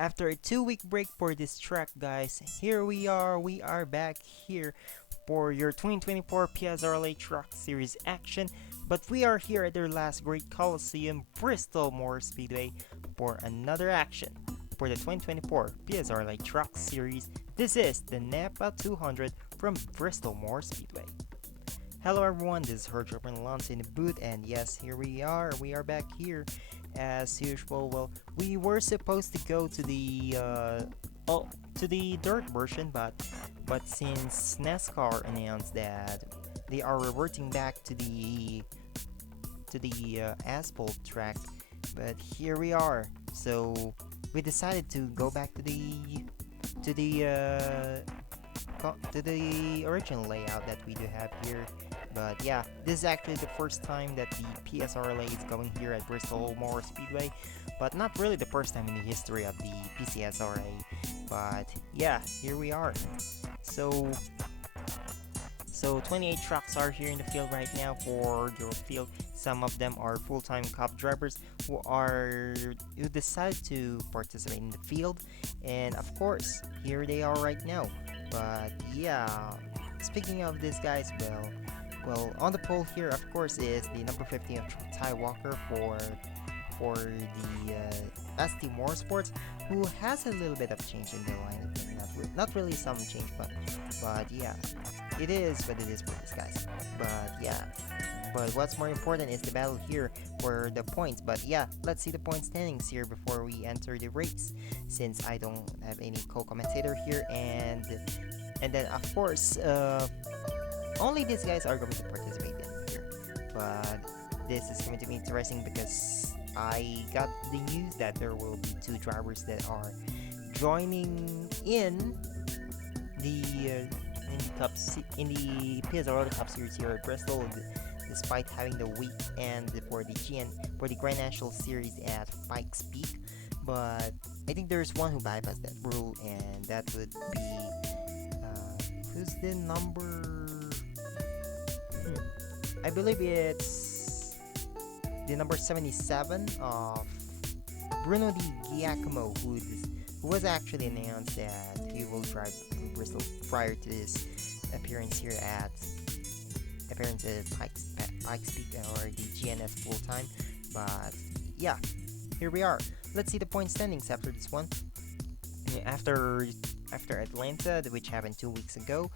After a 2-week break for this track, guys, here we are back here for your 2024 PSRLA Truck Series action. But we are here at their last great Coliseum, Bristol Motor Speedway, for another action for the 2024 PSRLA Truck Series. This is the NAPA 200 from Bristol Motor Speedway. Hello everyone, this is Herjo Alonso in the booth, and yes, here we are back here as usual. Well, we were supposed to go to the dirt version, but since NASCAR announced that they are reverting back to the asphalt track, but here we are. So we decided to go back to the original layout that we do have here. But yeah, this is actually the first time that the PSRLA is going here at Bristol Motor Speedway, but not really the first time in the history of the PCSRA. But yeah, here we are. So 28 trucks are here in the field right now for your field. Some of them are full-time cup drivers who decided to participate in the field, and of course, here they are right now. But yeah, speaking of these guys, well, on the pole here, of course, is the number 15 of Ty Walker for the ST Motorsports, who has a little bit of change in the lineup. Not really some change, but yeah, it is what it is for these guys. But yeah, but what's more important is the battle here for the points. But yeah, let's see the point standings here before we enter the race, since I don't have any co-commentator here, and then of course only these guys are going to participate in here. But this is going to be interesting because I got the news that there will be 2 drivers that are joining in the PSRLA Cup Series here at Bristol, despite having the weekend for the Grand National Series at Pikes Peak. But I think there's one who bypassed that rule, and that would be who's the number? I believe it's the number 77 of Bruno Di Giacomo, who was actually announced that he will drive Bristol prior to his appearance at Pikes Peak or the GNS full time. But yeah, here we are. Let's see the point standings after this one. After Atlanta, which happened 2 weeks ago,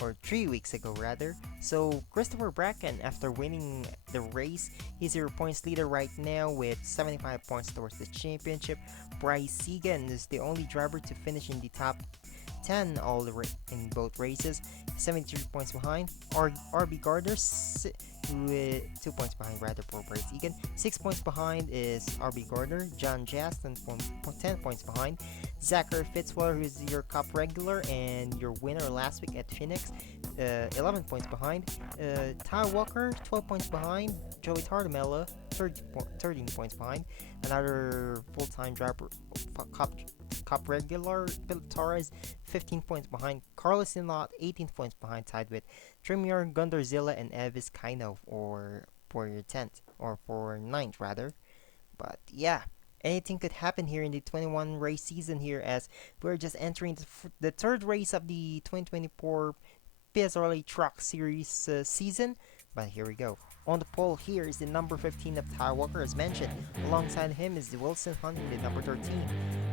or 3 weeks ago rather. So Christopher Bracken, after winning the race, he's your points leader right now with 75 points towards the championship. Bryce Segan is the only driver to finish in the top 10 in both races, 73 points behind. RB Gardner, 2 points behind rather for Bryce Egan. 6 points behind is RB Gardner. John Jaston, 10 points behind. Zachary Fitzwater, who's your cup regular and your winner last week at Phoenix, 11 points behind. Ty Walker, 12 points behind. Joey Tardamella, 13 points behind. Another full-time driver, cup regular, Bill Torres, 15 points behind. Carlos Sinot, 18 points behind, tied with Trimier, Gundarzilla, and Evis Kaino for your 10th, or for 9th rather. But yeah, anything could happen here in the 21 race season here, as we're just entering the 3rd race of the 2024 PSRLA Truck Series season. But here we go. On the pole here is the number 15 of Ty Walker, as mentioned. Alongside him is the Wilson Hunting, the number 13.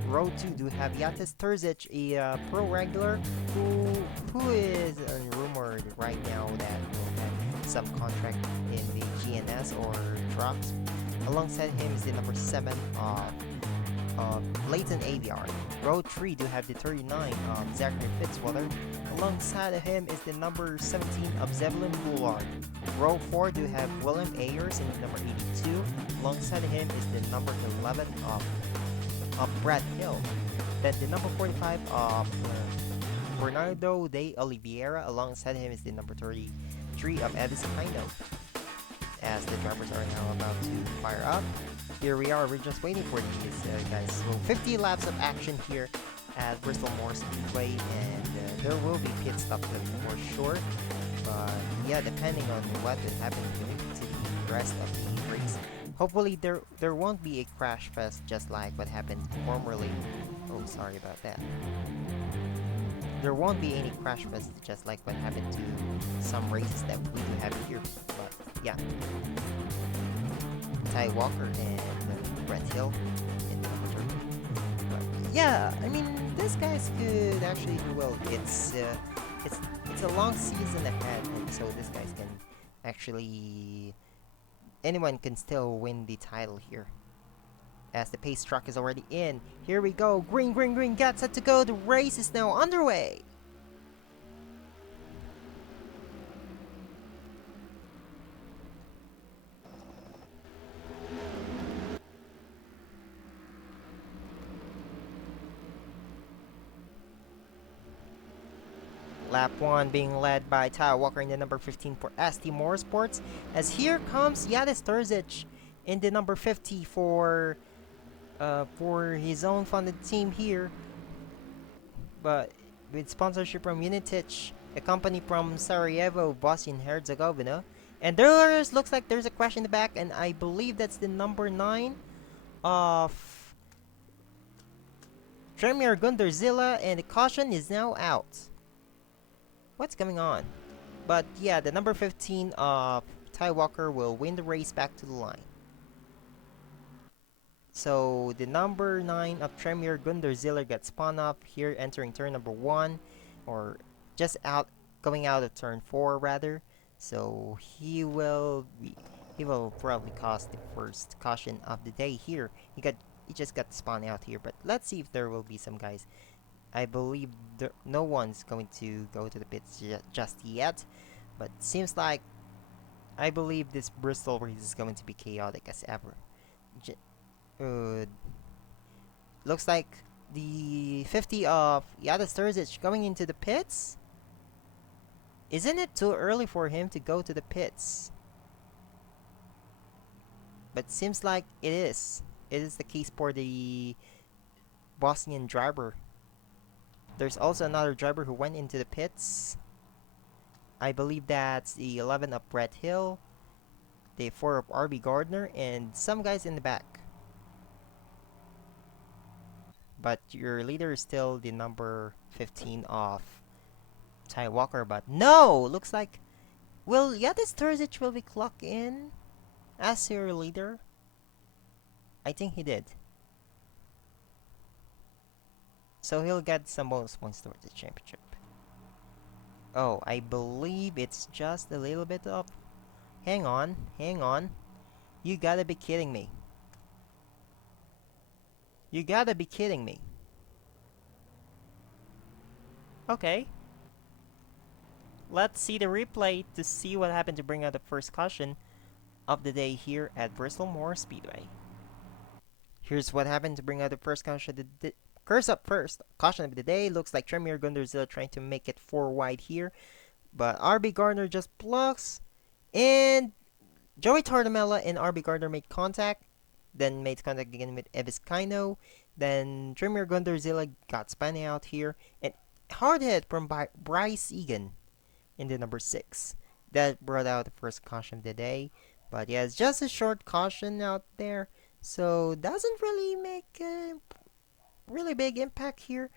Row 2 do have Yatis Terzic, a pro regular who is rumored right now that will have some contract in the GNS or trucks. Alongside him is the number 7 of Leighton ABR. Row 3 do have the 39 of Zachary Fitzwater. Alongside of him is the number 17 of Zebulon Bullard. Row 4 do have William Ayers in the number 82. Alongside of him is the number 11 of Brad Hill. Then the number 45 of Bernardo de Oliveira. Alongside him is the number 33 of Evis Kaino. As the drivers are now about to fire up, here we are. We're just waiting for these guys. So 50 laps of action here at Bristol Motor Speedway, and there will be pit stops for sure. But yeah, depending on what is happening to the rest of the race, Hopefully there won't be a crash fest just like what happened formerly. Oh, sorry about that. There won't be any crash fest just like what happened to some races that we do have here. But yeah, Ty Walker and Brett Hill in the number 13. But yeah, I mean these guys could actually do well. It's it's a long season ahead, and so these guys can actually anyone can still win the title here. As the pace truck is already in. Here we go. Green, green, green. Got set to go. The race is now underway. Lap 1 being led by Tyler Walker in the number 15 for ST Motorsports. As here comes Yadis Terzic in the number 50 for his own funded team here. But with sponsorship from Unitich, a company from Sarajevo, Bosnia and Herzegovina. And looks like there's a crash in the back, and I believe that's the number 9 of Tremir Gunderzilla, and the caution is now out. What's going on? But yeah, the number 15 of Ty Walker will win the race back to the line. So the number 9 of Tremir Gunderzilla gets spun up here, entering turn number 1, or just going out of turn 4 rather. So he will probably cause the first caution of the day here. He just got spun out here, but let's see if there will be some guys. I believe no one's going to go to the pits just yet, but seems like I believe this Bristol race is going to be chaotic as ever. Looks like the 50 of Yadis Terzic going into the pits. Isn't it too early for him to go to the pits? But seems like it is. It is the case for the Bosnian driver. There's also another driver who went into the pits. I believe that's the 11 of Brett Hill, the 4 of RB Gardner, and some guys in the back. But your leader is still the number 15 of Ty Walker. But no! Looks like... Will Yadis Terzic will be clocked in as your leader? I think he did. So he'll get some bonus points towards the championship. Oh, I believe it's just a little bit up. Hang on, hang on. You gotta be kidding me. You gotta be kidding me. Okay. Let's see the replay to see what happened to bring out the first caution of the day here at Bristol Motor Speedway. Here's what happened to bring out the first caution of the Curse up first. Caution of the day. Looks like Tremir Gunderzilla trying to make it 4 wide here. But RB Gardner just blocks. And Joey Tardamella and RB Gardner made contact. Then made contact again with Evis Kaino. Then Tremir Gunderzilla got spun out here. And hard hit from Bryce Egan in the number 6. That brought out the first caution of the day. But yeah, it's just a short caution out there. So doesn't really make a really big impact here.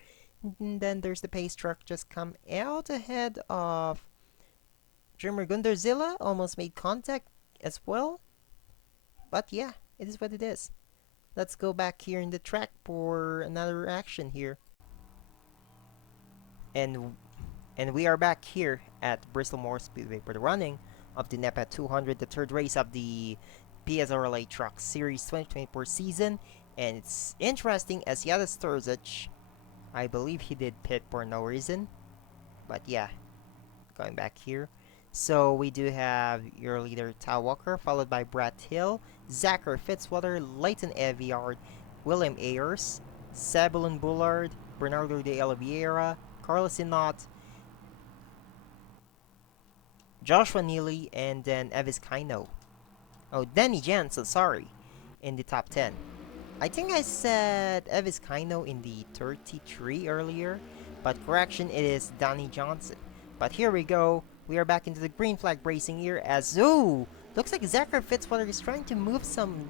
And then there's the pace truck just come out ahead of Dreamer Gunderzilla. Almost made contact as well. But yeah, it is what it is. Let's go back here in the track for another action here. And we are back here at Bristol Motor Speedway for the running of the NAPA 200, the third race of the PSRLA Truck Series 2024 season. And it's interesting as Yadis Terzic, I believe he did pit for no reason. But yeah, going back here. So we do have your leader Ty Walker, followed by Brett Hill, Zachary Fitzwater, Leighton Eviard, William Ayers, Sebulon Bullard, Bernardo de Oliveira, Carlos Sinot, Joshua Neely, and then Evis Kaino. Oh, Danny Jansen, sorry, in the top 10. I think I said Evis Kaino in the 33 earlier, but correction, it is Danny Johnson. But here we go. We are back into the green flag racing here as, ooh, Looks like Zachary Fitzwater is trying to move some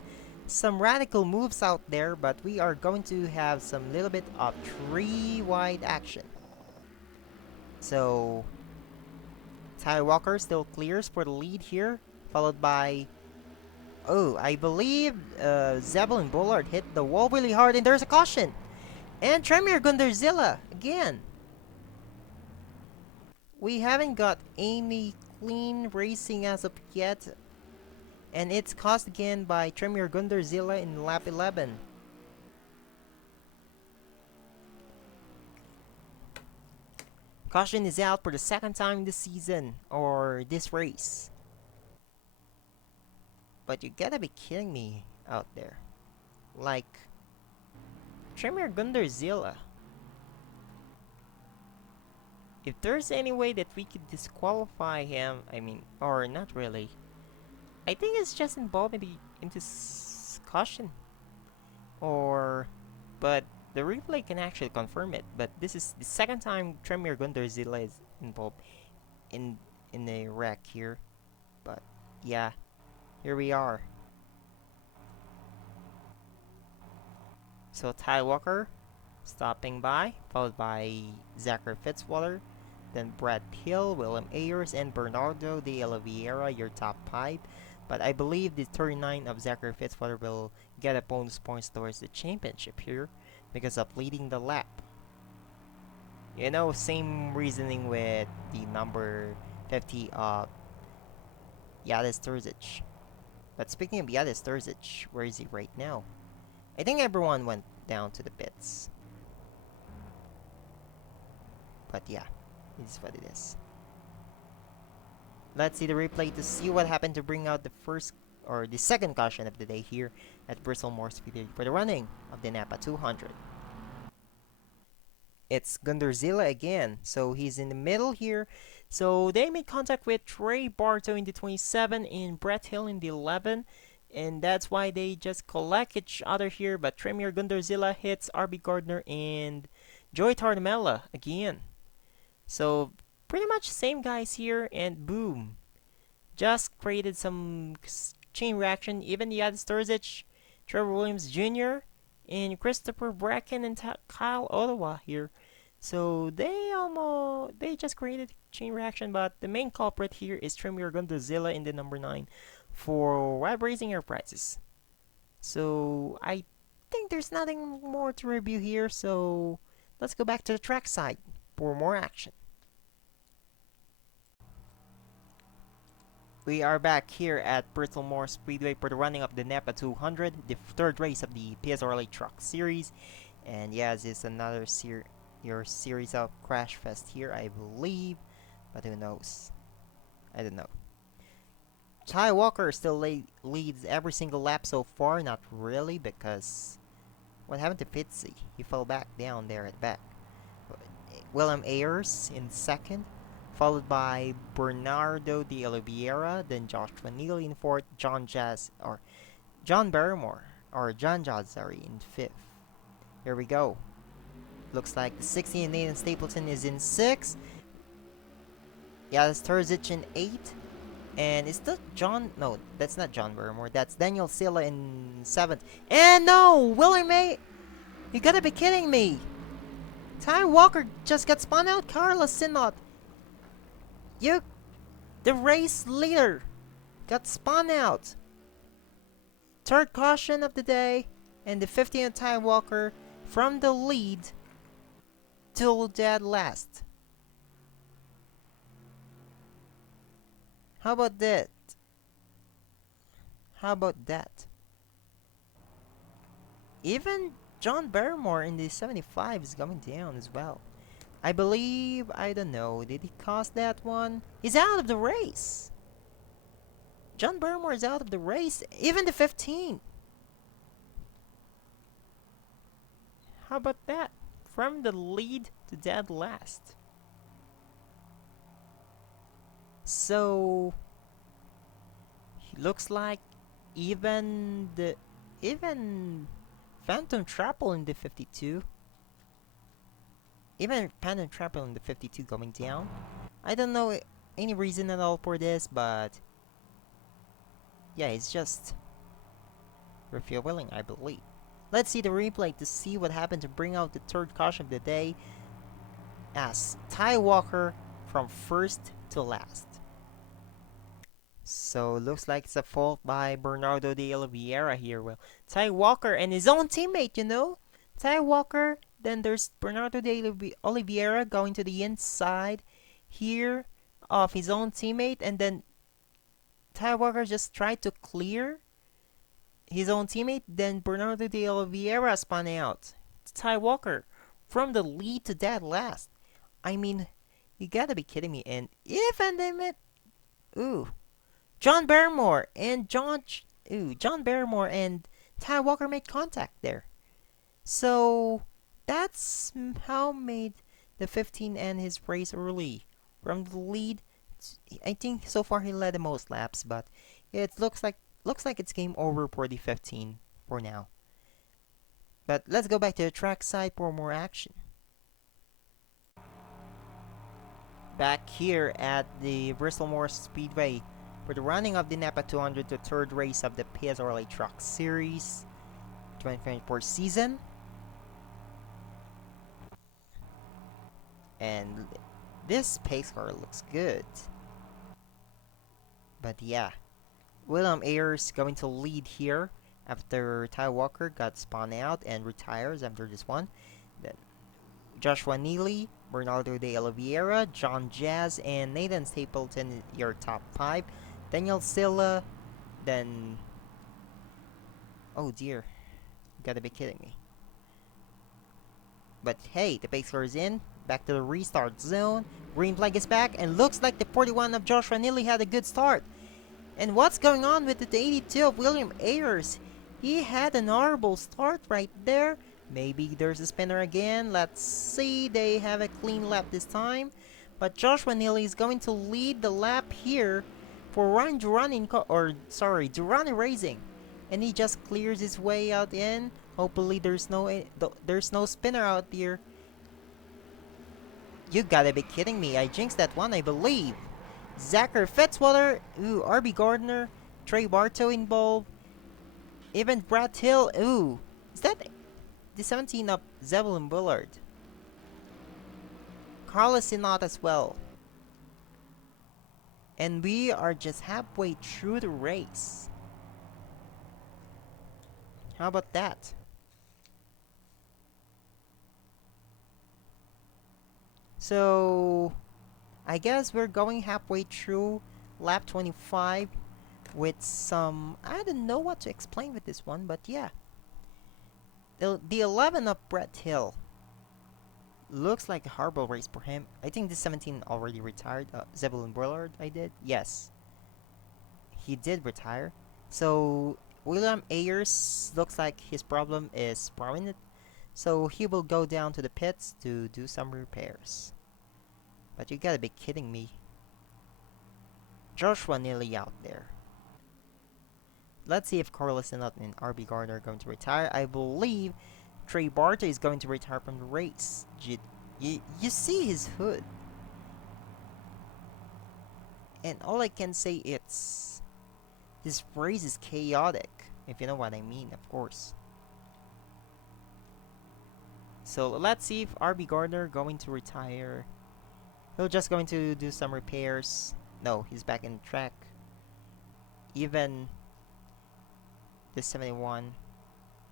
radical moves out there, but we are going to have some little bit of tree wide action. So Ty Walker still clears for the lead here, followed by, oh, I believe Zebulon Bullard hit the wall really hard, and there's a caution. And Tremere Gunderzilla again. We haven't got Amy Clean racing as of yet, and it's caused again by Tremere Gunderzilla in lap 11. Caution is out for the second time this season, or this race. But you gotta be kidding me out there. Like, Tremere Gunderzilla. If there's any way that we could disqualify him, I mean, or not really, I think it's just involved into caution. Or, but the replay can actually confirm it. But this is the second time Tremere Gunderzilla is involved in a wreck here. But yeah, here we are. So Ty Walker stopping by, followed by Zachary Fitzwater, then Brad Hill, William Ayers, and Bernardo de Oliveira, your top 5. But I believe the 39 of Zachary Fitzwater will get a bonus points towards the championship here because of leading the lap. You know, same reasoning with the number 50 of Yadis Terzic. But speaking of Yadis Terzic, where is he right now? I think everyone went down to the pits. But yeah, it is what it is. Let's see the replay to see what happened to bring out the first or the second caution of the day here at Bristol Moore Speedway for the running of the NAPA 200. It's Gunderzilla again, so he's in the middle here. So they made contact with Trey Barto in the 27 and Brett Hill in the 11, and that's why they just collect each other here. But Tremere Gunderzilla hits RB Gardner and Joey Tardamella again. So pretty much same guys here, and boom, just created some chain reaction. Even the Yadis Terzic, Trevor Williams Jr., and Christopher Bracken and Kyle Ottawa here. So they just created chain reaction, but the main culprit here is Tremere Gunderzilla in the number 9 for Web Racing Air Prizes. So I think there's nothing more to review here, so let's go back to the track side for more action. We are back here at Bristol Moore Speedway for the running of the NAPA 200, the third race of the PSRLA Truck Series. And yes, it's another series of Crash Fest here, I believe. But who knows? I don't know. Ty Walker still leads every single lap so far. Not really, because what happened to Fitzy? He fell back down there at the back. William Ayers in second, followed by Bernardo de Oliveira, then Joshua Neely in fourth, John Jazz in fifth. Here we go. Looks like the 60 and Nathan Stapleton is in sixth. Yeah, that's Terzic in eighth. And is that John? No, that's not John Barrymore. That's Daniel Silla in seventh. And no, William A. You gotta be kidding me. Ty Walker just got spun out. Carlos Sinot. The race leader, got spun out. Third caution of the day, and the 15th Ty Walker from the lead till dead last. How about that? How about that? Even John Barrymore in the 75 is going down as well. I believe, I don't know, did he cost that one? He's out of the race! John Barrymore is out of the race, even the 15! How about that? From the lead to dead last. So, he looks like even Phantom Trapple in the 52. Even Phantom Trapple in the 52 going down. I don't know any reason at all for this, but Yeah, he's just refueling, I believe. Let's see the replay to see what happened to bring out the third caution of the day as Ty Walker from first to last. So looks like it's a fault by Bernardo de Oliveira here. Well, Ty Walker and his own teammate, you know? Ty Walker, then there's Bernardo de Oliveira going to the inside here of his own teammate, and then Ty Walker just tried to clear his own teammate, then Bernardo de Oliveira spun out. Ty Walker from the lead to dead last. I mean, you gotta be kidding me. And if and they met, ooh, John Barrymore and John Barrymore and Ty Walker made contact there. So that's how made the 15 end his race early from the lead. I think so far he led the most laps, but it looks like it's game over for the 15 for now. But let's go back to the track side for more action. Back here at the Bristol Speedway for the running of the NAPA 200, the third race of the PSRLA Truck Series 2024 season. And this pace car looks good. But yeah, William Ayers going to lead here after Ty Walker got spun out and retires after this one. Then Joshua Neely, Bernardo de Oliveira, John Jazz, and Nathan Stapleton, your top 5. Daniel Silla, then... Oh dear, you gotta be kidding me. But hey, the pace car is in. Back to the restart zone. Green flag is back, and looks like the 41 of Joshua Neely had a good start. And what's going on with the 82 of William Ayers? He had an horrible start right there. Maybe there's a spinner again. Let's see. They have a clean lap this time. But Joshua Neely is going to lead the lap here for Ryan Durrani Durrani Racing. And he just clears his way out in. Hopefully there's no spinner out there. You gotta be kidding me. I jinxed that one, I believe. Zachary Fitzwater, RB Gardner, Trey Bartow involved, even Brad Hill, is that the 17 of Zebulon Bullard? Carlos Sinot as well. And we are just halfway through the race. How about that? So, I guess we're going halfway through lap 25 with some... I don't know what to explain with this one, but yeah. The 11 of Brett Hill looks like a horrible race for him. I think the 17 already retired. Zebulon Bullard, I did? Yes. He did retire. So, William Ayers looks like his problem is prominent. So, he will go down to the pits to do some repairs. But you gotta be kidding me. Joshua Neely out there. Let's see if Carlos and RB Gardner are going to retire. I believe Trey Barta is going to retire from the race. You see his hood. And all I can say is this race is chaotic, if you know what I mean, of course. So let's see if RB Gardner going to retire. He'll just going to do some repairs. No, he's back in track. Even the 71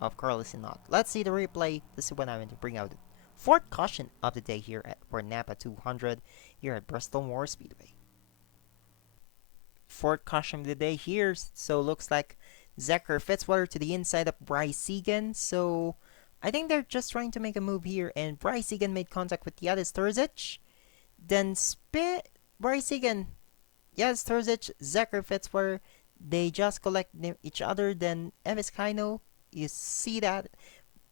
of Carlos Sinot. Let's see the replay. This is when I'm going to bring out the fourth caution of the day here for NAPA 200 here at Bristol Speedway. Fourth caution of the day here. So looks like Zachary Fitzwater to the inside of Bryce Egan. So I think they're just trying to make a move here. And Bryce Egan made contact with Yadis Turzic. Then Bryce Egan, Yadis Turzic, Zachary Fitzwater. They just collect each other. Then Evis Kaino, you see that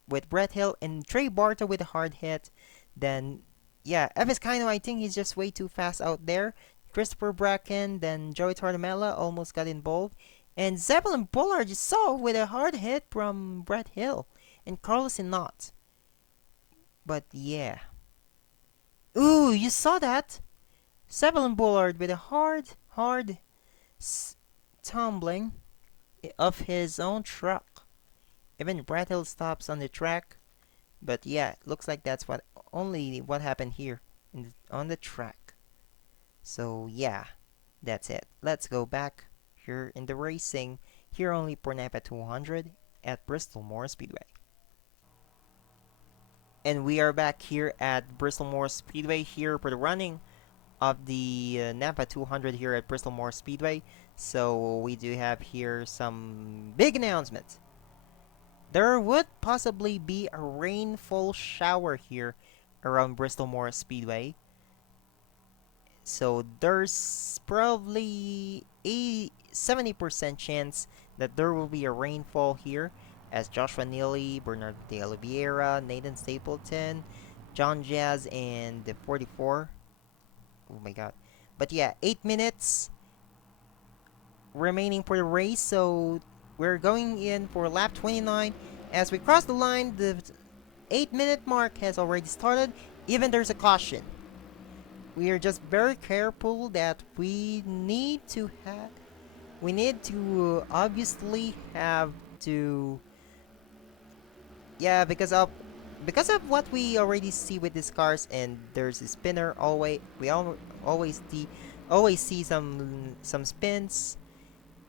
with Brett Hill and Trey Barta with a hard hit. Then, yeah, Evis Kaino, I think he's just way too fast out there. Christopher Bracken, then Joey Tardamella almost got involved. And Zebulon Bullard you saw with a hard hit from Brett Hill. And Carlos Sinot. But yeah. Ooh, you saw that? Zebulon Bullard with a hard tumbling. of his own truck. Even Brad Hill stops on the track. But yeah, it looks like that's what happened here on the track. So yeah, that's it. Let's go back here in the racing. Here only for NAPA 200 at Bristol Moore Speedway. And we are back here at Bristol Moore Speedway here for the running of the NAPA 200 here at Bristol Moore Speedway. So we do have here some big announcements. There would possibly be a rainfall shower here around Bristol Moore Speedway. So there's probably a 70% chance that there will be a rainfall here as Joshua Neely, Bernard De Oliveira, Nathan Stapleton, John Jazz, and the 44. Oh my god. But yeah, 8 minutes remaining for the race, so we're going in for lap 29. As we cross the line, the 8-minute mark has already started, even there's a caution. We are just very careful that we need to obviously have to, yeah, because of what we already see with these cars, and there's a spinner always. Always see some spins,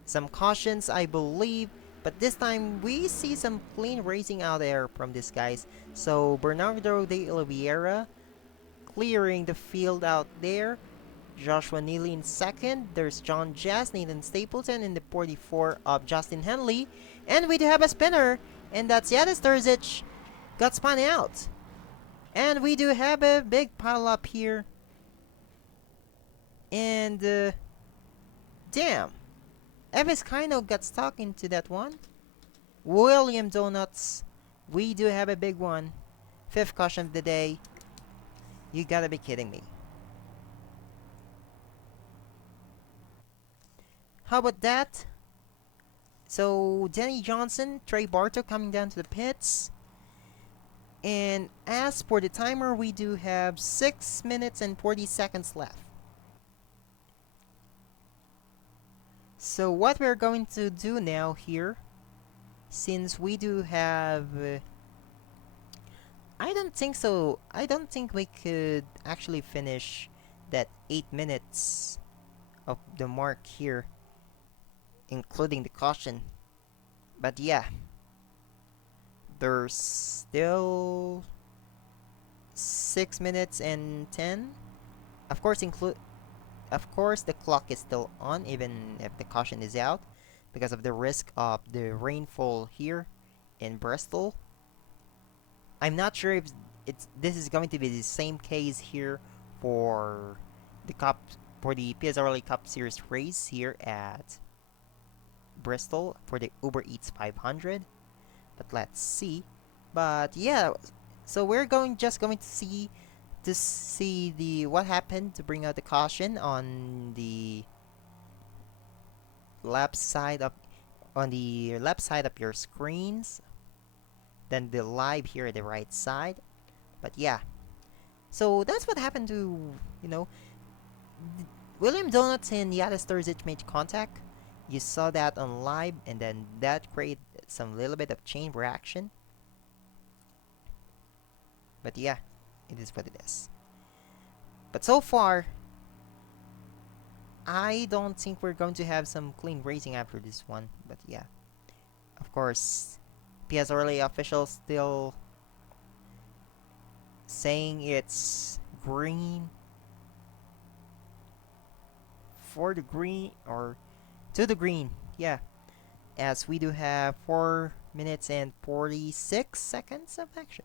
some cautions, I believe. But this time we see some clean racing out there from these guys. So Bernardo de Oliveira clearing the field out there. Joshua Neely in second. There's John Jazz, Nathan Stapleton in the 44 of Justin Henley. And we do have a spinner, and that's Yanis Terzic. Got spun out. And we do have a big pile up here. And, damn. Evis Kino got stuck into that one. William Donuts. We do have a big one. Fifth caution of the day. You gotta be kidding me. How about that? So, Denny Johnson, Trey Barto coming down to the pits. And as for the timer, we do have 6 minutes and 40 seconds left. So what we're going to do now here, since we do have... I don't think so. I don't think we could actually finish that 8 minutes of the mark here, including the caution. But yeah, there's still 6 minutes and 10. Of course, the clock is still on even if the caution is out because of the risk of the rainfall here in Bristol. I'm not sure if this is going to be the same case here for the PSRLA Cup Series race here at Bristol for the Uber Eats 500. But let's see. But yeah, so we're just going to see the what happened to bring out the caution on the left side of your screens, then the live here at the right side. But yeah, so that's what happened to, you know, William Donuts and Yanis Terzic made contact. You saw that on live, and then that created some little bit of chain reaction. But yeah, it is what it is. But so far, I don't think we're going to have some clean racing after this one. But yeah, of course, PSRLA officials still saying it's green for the green or to the green. Yeah, as we do have 4 minutes and 46 seconds of action.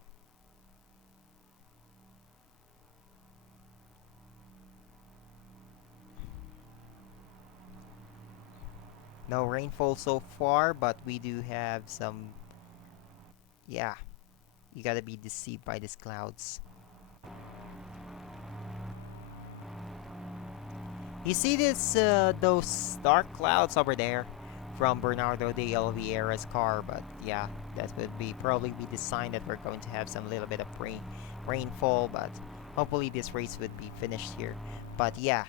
No rainfall so far, but we do have some. Yeah, you gotta be deceived by these clouds. You see those dark clouds over there from Bernardo de Oliveira's car, but yeah, that would probably be the sign that we're going to have some little bit of rainfall, but hopefully this race would be finished here. But yeah,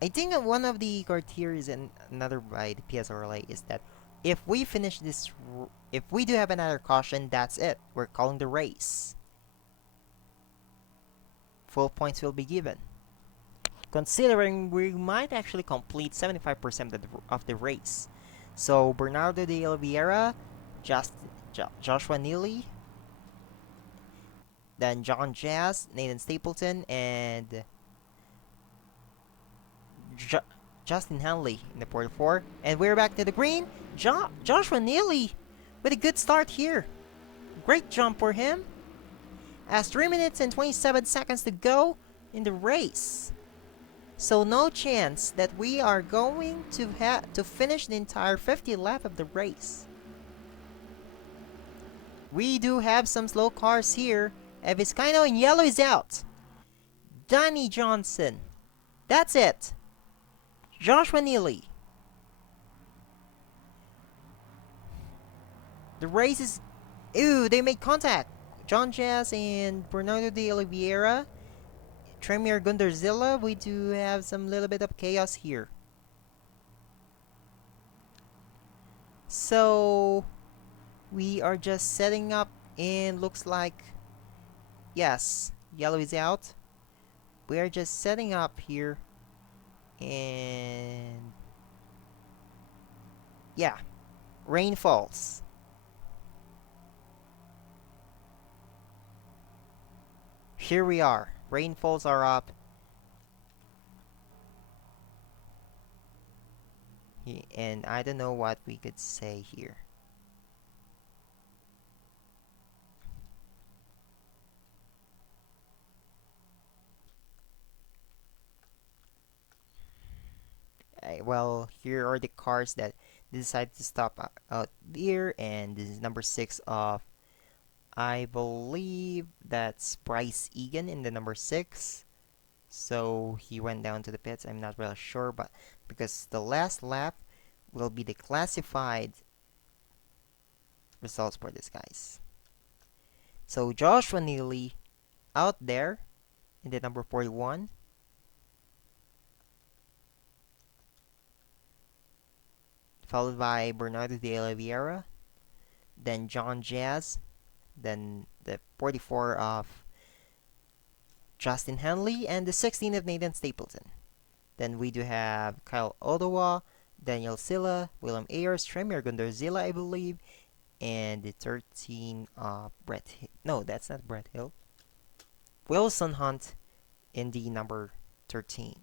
I think one of the criteria and another by the PSRLA is that If we finish this, if we do have another caution, that's it. We're calling the race. Full points will be given. Considering we might actually complete 75% of the race. So Bernardo de Oliveira, just Joshua Neely, then John Jazz, Nathan Stapleton, and jo- Justin Hanley in the 44. And we're back to the green. Joshua Neely with a good start here. Great jump for him. As 3 minutes and 27 seconds to go in the race. So no chance that we are going to finish the entire 50 lap of the race. We do have some slow cars here. Vizcaino in yellow is out. Danny Johnson. That's it. Joshua Neely. The race is... Ew, they made contact. John Jazz and Bernardo de Oliveira. Tremir Gunderzilla. We do have some little bit of chaos here. So... we are just setting up and looks like... yes, yellow is out. We are just setting up here. And... yeah, rain falls. Here we are. Rainfalls are up. And I don't know what we could say here. Well, here are the cars that decided to stop out there. And this is number 6 of, I believe that's Bryce Egan in the number 6. So he went down to the pits. I'm not really sure, but because the last lap will be the classified results for these guys. So Joshua Neely out there in the number 41. Followed by Bernardo de Oliveira. Then John Jazz. Then the 44 of Justin Hanley. And the 16 of Nathan Stapleton. Then we do have Kyle Ottawa, Daniel Silla, William Ayers, Tremir Gunderzilla, I believe, and the 13 of Brett Hill. No, that's not Brett Hill. Wilson Hunt in the number 13.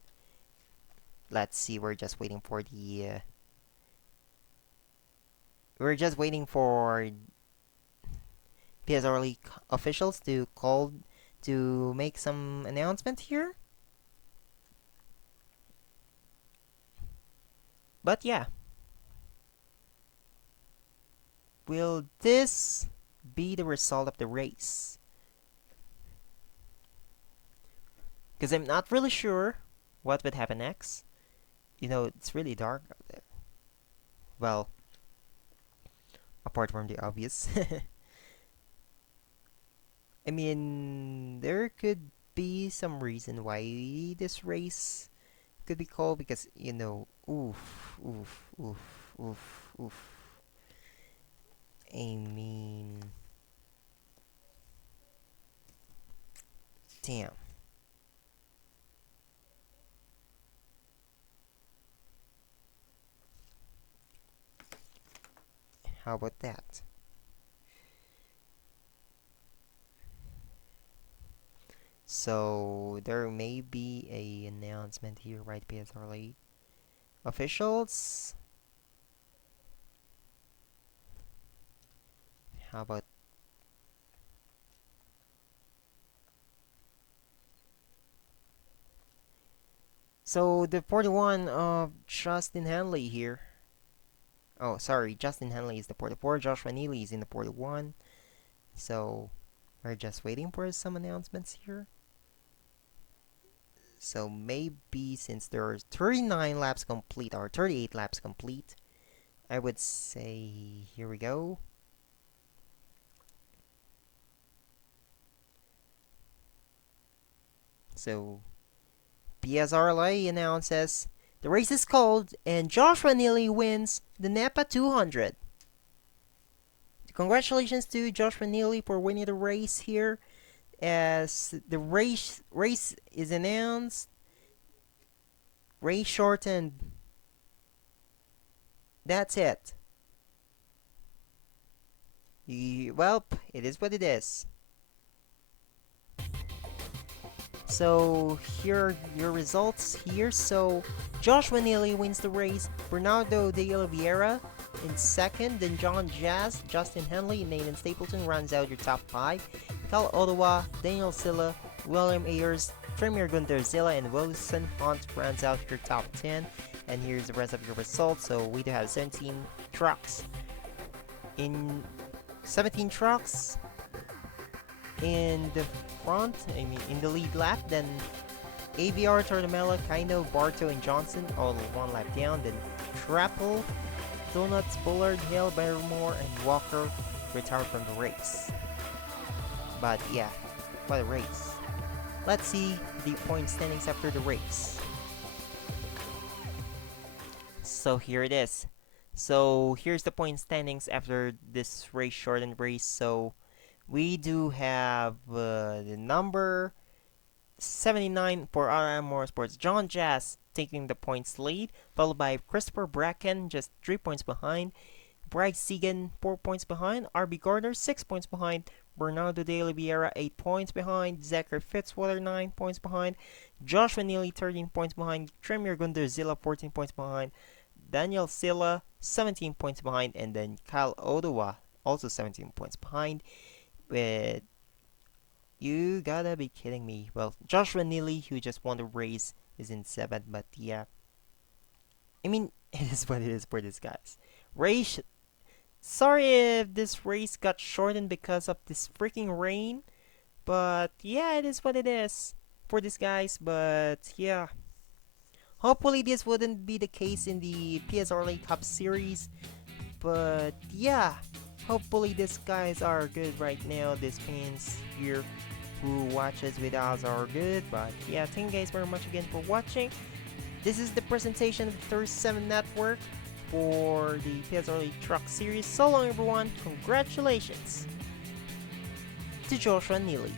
Let's see, we're just waiting for the... we're just waiting for PSRLA officials to call to make some announcement here. But yeah. Will this be the result of the race? Because I'm not really sure what would happen next. You know, it's really dark out there. Well, apart from the obvious. I mean, there could be some reason why this race could be called because, you know, oof, oof, oof, oof, oof. I mean, damn. How about that? So there may be a announcement here, right, PSRLA officials? How about... so the 41 of Justin Hanley here. Oh, sorry, Justin Hanley is the 44. Joshua Neely is in the 41. So we're just waiting for some announcements here. So maybe since there are 39 laps complete or 38 laps complete, I would say here we go. So PSRLA announces The race is called, and Joshua Neely wins the NAPA 200. Congratulations to Joshua Neely for winning the race here. As the race is announced, race shortened. That's it. Well, it is what it is. So here are your results here. So Joshua Neely wins the race. Bernardo de Oliveira in second. Then John Jazz, Justin Henley, and Nathan Stapleton rounds out your top 5. Cal Ottawa, Daniel Silla, William Ayers, Premier Gunther Zilla, and Wilson Hunt rounds out your top 10. And here's the rest of your results. So we do have 17 trucks in the front, in the lead lap. Then AVR, Tortomella, Kaino, Barto, and Johnson all one lap down. Then Trappel, Donuts, Bullard, Hale, Barrymore, and Walker retired from the race. But yeah, what a race. Let's see the point standings after the race. So here it is. So here's the point standings after this race shortened race. So we do have the number 79 for RM Motorsports, John Jazz taking the points lead, followed by Christopher Bracken just 3 points behind, Bryce Segan 4 points behind, RB Gardner 6 points behind, Bernardo de Oliveira 8 points behind, Zachary Fitzwater 9 points behind, Joshua Neely 13 points behind, Tremir Gunderzilla 14 points behind, Daniel Silla 17 points behind, and then Kyle Ottawa also 17 points behind. With you gotta be kidding me. Well, Joshua Neely, who just won the race, is in 7th, but yeah. I mean, it is what it is for these guys. Race. Sorry if this race got shortened because of this freaking rain, but yeah, it is what it is for these guys, but yeah. Hopefully this wouldn't be the case in the PSRLA Truck Series, but yeah. Hopefully these guys are good right now. These fans here who watches with us are good. But yeah, thank you guys very much again for watching. This is the presentation of the 37 Network for the PSRLA Truck Series. So long everyone. Congratulations to Joshua Neely.